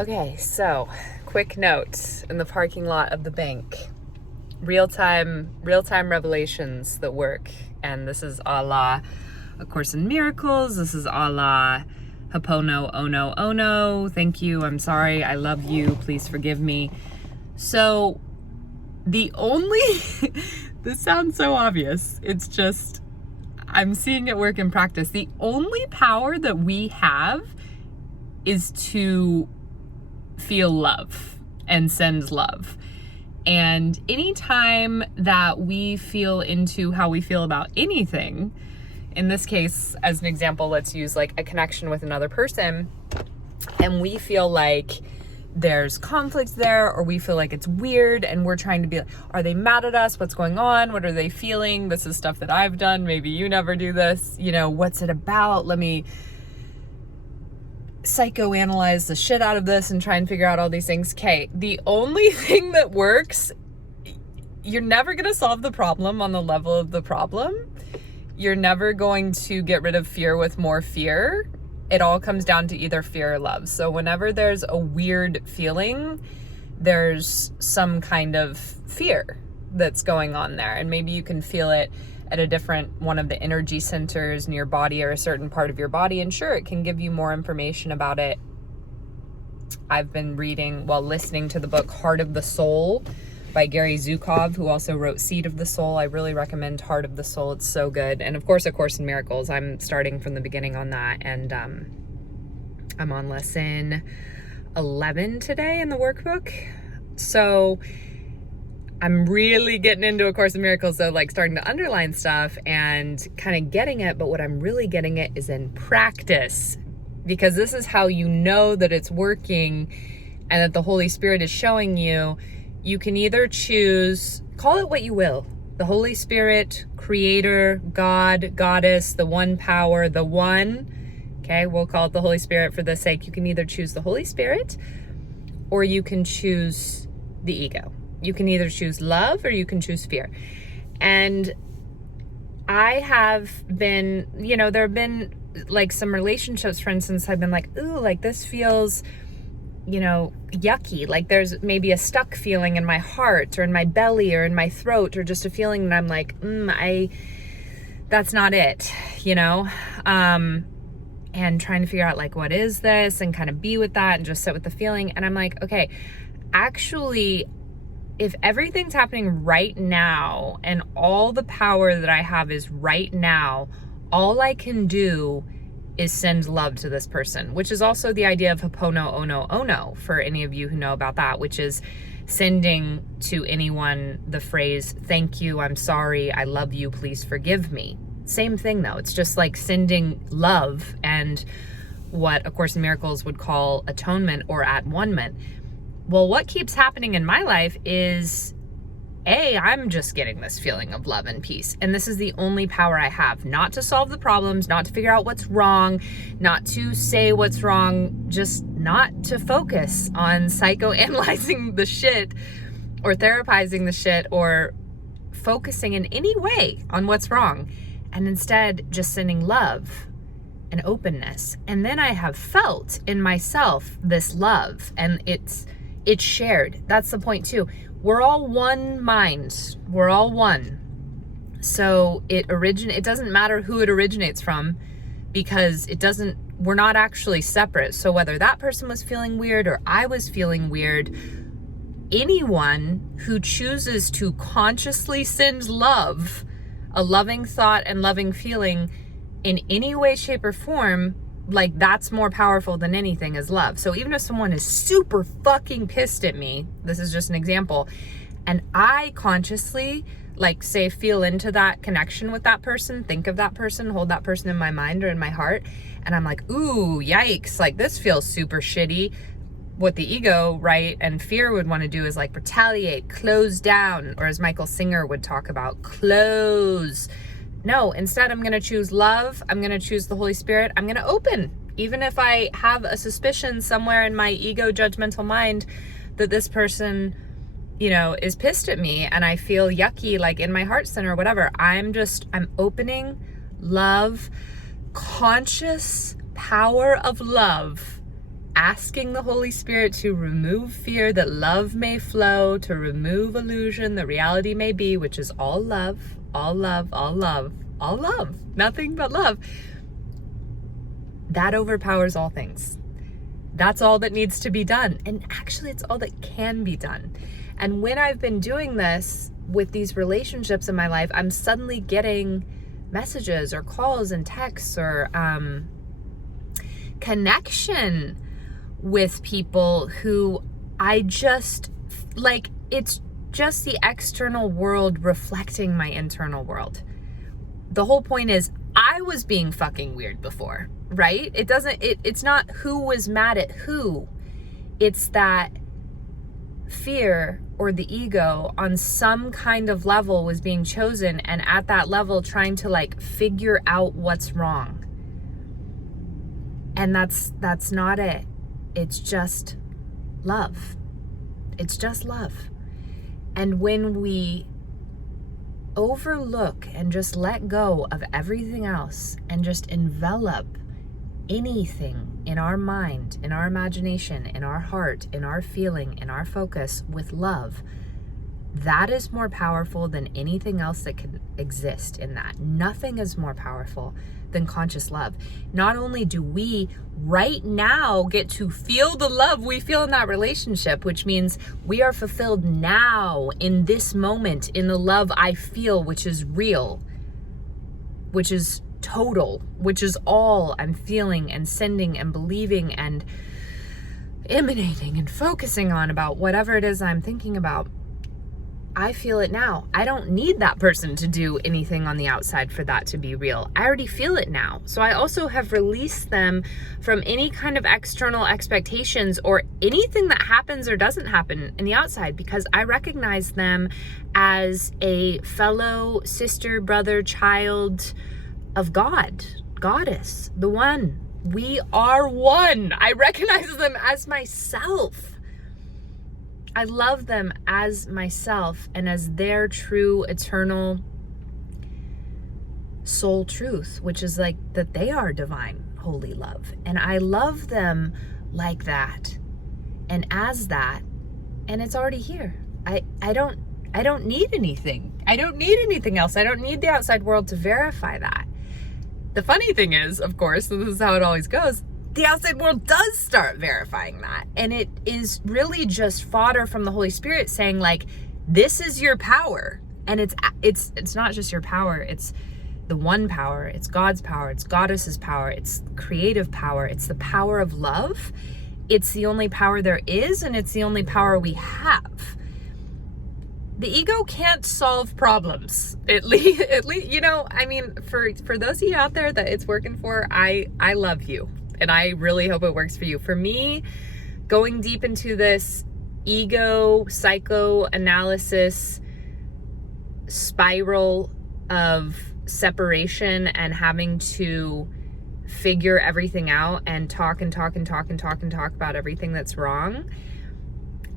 Okay, so quick note in the parking lot of the bank. Real-time revelations that work. And this is a la A Course in Miracles. This is a la Ho'oponopono, Ono, Ono. Thank you, I'm sorry, I love you, please forgive me. So the only, this sounds so obvious, it's just, I'm seeing it work in practice. The only power that we have is to feel love and send love. And anytime that we feel into how we feel about anything, in this case, as an example, let's use like a connection with another person, and we feel like there's conflict there, or we feel like it's weird, and we're trying to be like, are they mad at us? What's going on? What are they feeling? This is stuff that I've done. Maybe you never do this. You know, what's it about? Let me psychoanalyze the shit out of this and try and figure out all these things. Okay, the only thing that works, you're never going to solve the problem on the level of the problem. You're never going to get rid of fear with more fear. It all comes down to either fear or love. So whenever there's a weird feeling, there's some kind of fear that's going on there. And maybe you can feel it at a different one of the energy centers in your body or a certain part of your body. And sure, it can give you more information about it. I've been reading while listening to the book Heart of the Soul by Gary Zukov, who also wrote Seed of the Soul. I really recommend Heart of the Soul. It's so good. And of course, A Course in Miracles. I'm starting from the beginning on that. And I'm on lesson 11 today in the workbook. So I'm really getting into A Course in Miracles, though, like starting to underline stuff and kind of getting it. But what I'm really getting it is in practice, because this is how you know that it's working and that the Holy Spirit is showing you. You can either choose, call it what you will, the Holy Spirit, Creator, God, Goddess, the one power, the one. Okay, we'll call it the Holy Spirit for the sake. You can either choose the Holy Spirit or you can choose the ego. You can either choose love or you can choose fear. And I have been, you know, there have been like some relationships, for instance, I've been like, ooh, like this feels, you know, yucky. Like there's maybe a stuck feeling in my heart or in my belly or in my throat, or just a feeling that I'm like, that's not it, you know? And trying to figure out like, what is this, and kind of be with that and just sit with the feeling. And I'm like, okay, actually, if everything's happening right now and all the power that I have is right now, all I can do is send love to this person, which is also the idea of Ho'oponopono, for any of you who know about that, which is sending to anyone the phrase, thank you, I'm sorry, I love you, please forgive me. Same thing though. It's just like sending love and what A Course in Miracles would call atonement or at-one-ment. Well, what keeps happening in my life is, I'm just getting this feeling of love and peace. And this is the only power I have, not to solve the problems, not to figure out what's wrong, not to say what's wrong, just not to focus on psychoanalyzing the shit or therapizing the shit or focusing in any way on what's wrong. And instead just sending love and openness. And then I have felt in myself this love, and it's shared. That's the point too. We're all one mind. We're all one. So it doesn't matter who it originates from, because we're not actually separate. So whether that person was feeling weird or I was feeling weird, anyone who chooses to consciously send love, a loving thought and loving feeling in any way, shape, or form, like that's more powerful than anything is love. So even if someone is super fucking pissed at me, this is just an example, and I consciously like say feel into that connection with that person, think of that person, hold that person in my mind or in my heart, and I'm like, ooh, yikes, like this feels super shitty. What the ego, right, and fear would want to do is like retaliate, close down, or as Michael Singer would talk about, close. No, instead I'm going to choose love. I'm going to choose the Holy Spirit. I'm going to open. Even if I have a suspicion somewhere in my ego judgmental mind that this person, you know, is pissed at me and I feel yucky, like in my heart center or whatever, I'm opening love, conscious power of love asking the Holy Spirit to remove fear, that love may flow, to remove illusion, that reality may be, which is all love, all love, all love, all love, nothing but love. That overpowers all things. That's all that needs to be done. And actually, it's all that can be done. And when I've been doing this with these relationships in my life, I'm suddenly getting messages or calls and texts or connection with people who I just, like, it's just the external world reflecting my internal world. The whole point is, I was being fucking weird before, right? It's not who was mad at who. It's that fear or the ego on some kind of level was being chosen, and at that level trying to like figure out what's wrong. And that's not it. It's just love. It's just love. And when we overlook and just let go of everything else and just envelop anything in our mind, in our imagination, in our heart, in our feeling, in our focus with love, that is more powerful than anything else that can exist in that. Nothing is more powerful than conscious love. Not only do we right now get to feel the love we feel in that relationship, which means we are fulfilled now in this moment in the love I feel, which is real, which is total, which is all I'm feeling and sending and believing and emanating and focusing on about whatever it is I'm thinking about. I feel it now. I don't need that person to do anything on the outside for that to be real. I already feel it now. So I also have released them from any kind of external expectations or anything that happens or doesn't happen in the outside, because I recognize them as a fellow sister, brother, child of God, goddess, the one. We are one. I recognize them as myself. I love them as myself and as their true, eternal soul truth, which is like that they are divine, holy love. And I love them like that and as that, and it's already here. I don't need anything. I don't need anything else. I don't need the outside world to verify that. The funny thing is, of course, and this is how it always goes, the outside world does start verifying that. And it is really just fodder from the Holy Spirit saying, like, this is your power. And it's not just your power, it's the one power, it's God's power, it's Goddess's power, it's creative power, it's the power of love. It's the only power there is, and it's the only power we have. The ego can't solve problems. At least, you know, I mean, for those of you out there that it's working for, I love you. And I really hope it works for you. For me, going deep into this ego psychoanalysis spiral of separation and having to figure everything out and talk about everything that's wrong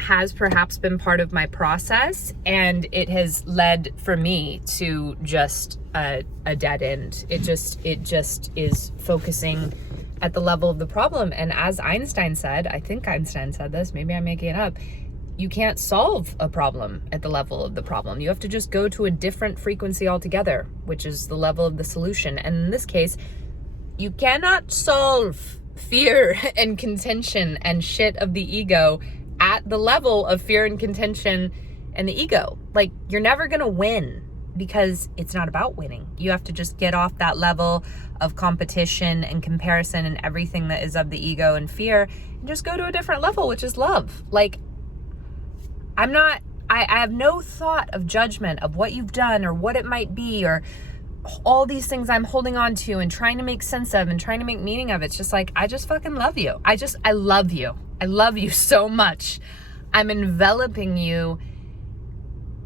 has perhaps been part of my process, and it has led for me to just a dead end. It just is focusing at the level of the problem. And as Einstein said, I think Einstein said this, maybe I'm making it up, you can't solve a problem at the level of the problem. You have to just go to a different frequency altogether, which is the level of the solution. And in this case, you cannot solve fear and contention and shit of the ego at the level of fear and contention and the ego. Like, you're never gonna win, because it's not about winning. You have to just get off that level of competition and comparison and everything that is of the ego and fear, and just go to a different level, which is love. Like, I have no thought of judgment of what you've done or what it might be, or all these things I'm holding on to and trying to make sense of and trying to make meaning of. It's just like, I just fucking love you. I love you. I love you so much. I'm enveloping you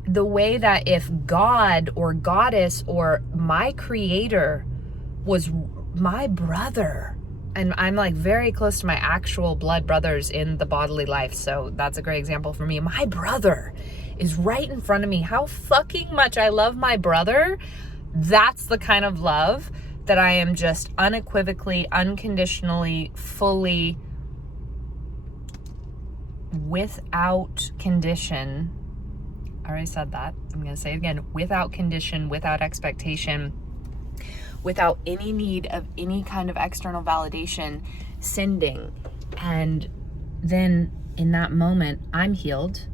the way that if God or Goddess or my creator was my brother, and I'm like very close to my actual blood brothers in the bodily life, so that's a great example for me. My brother is right in front of me. How fucking much I love my brother. That's the kind of love that I am just unequivocally, unconditionally, fully without condition. I already said that. I'm going to say it again. Without condition, without expectation, without any need of any kind of external validation, sending. And then in that moment, I'm healed.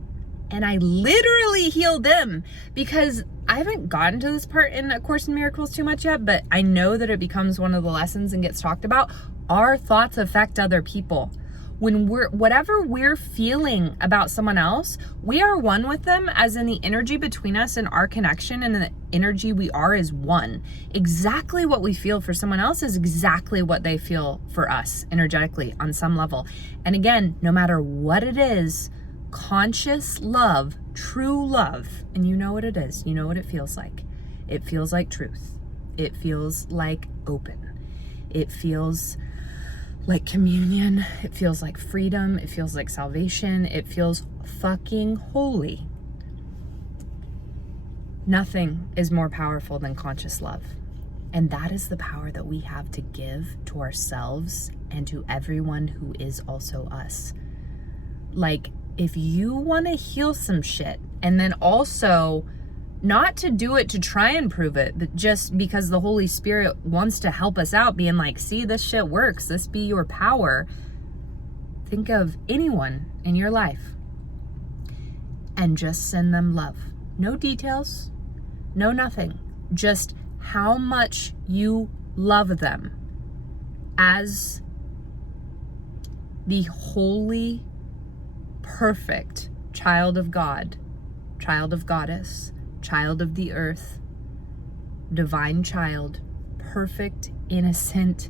And I literally heal them, because I haven't gotten to this part in A Course in Miracles too much yet, but I know that it becomes one of the lessons and gets talked about. Our thoughts affect other people. When whatever we're feeling about someone else, we are one with them, as in the energy between us and our connection and the energy we are is one. Exactly what we feel for someone else is exactly what they feel for us energetically on some level. And again, no matter what it is, conscious love, true love, and you know what it is, you know what it feels like. It feels like truth. It feels like open. It feels like communion. It feels like freedom. It feels like salvation. It feels fucking holy. Nothing is more powerful than conscious love. And that is the power that we have to give to ourselves and to everyone who is also us. Like, if you want to heal some shit, and then also not to do it to try and prove it, but just because the Holy Spirit wants to help us out, being like, see, this shit works, this be your power. Think of anyone in your life and just send them love. No details, no nothing. Just how much you love them as the holy, perfect child of God, child of Goddess, child of the earth, divine child, perfect, innocent,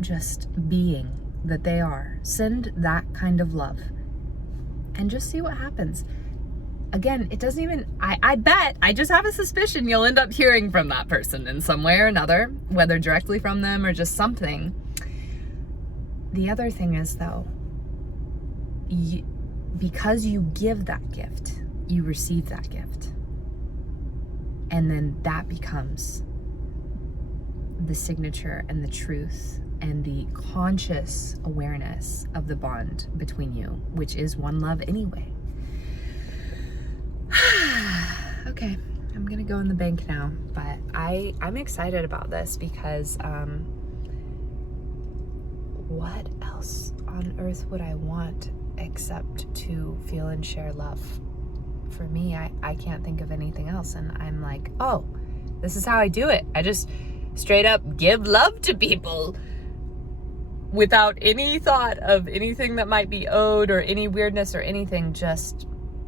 just being that they are. Send that kind of love and just see what happens. Again, it doesn't even, I bet, I just have a suspicion you'll end up hearing from that person in some way or another, whether directly from them or just something. The other thing is, though, because you give that gift, you receive that gift. And then that becomes the signature and the truth and the conscious awareness of the bond between you, which is one love anyway. Okay, I'm gonna go in the bank now, but I'm excited about this because what else on earth would I want except to feel and share love? For me, I can't think of anything else, and I'm like, oh, this is how I do it. I just straight up give love to people without any thought of anything that might be owed or any weirdness or anything. Just,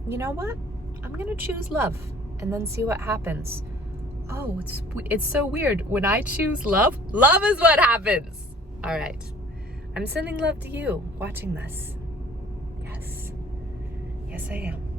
you know what? I'm gonna choose love and then see what happens. Oh, it's so weird. When I choose love, love is what happens. All right. I'm sending love to you watching this. Yes. Yes, I am.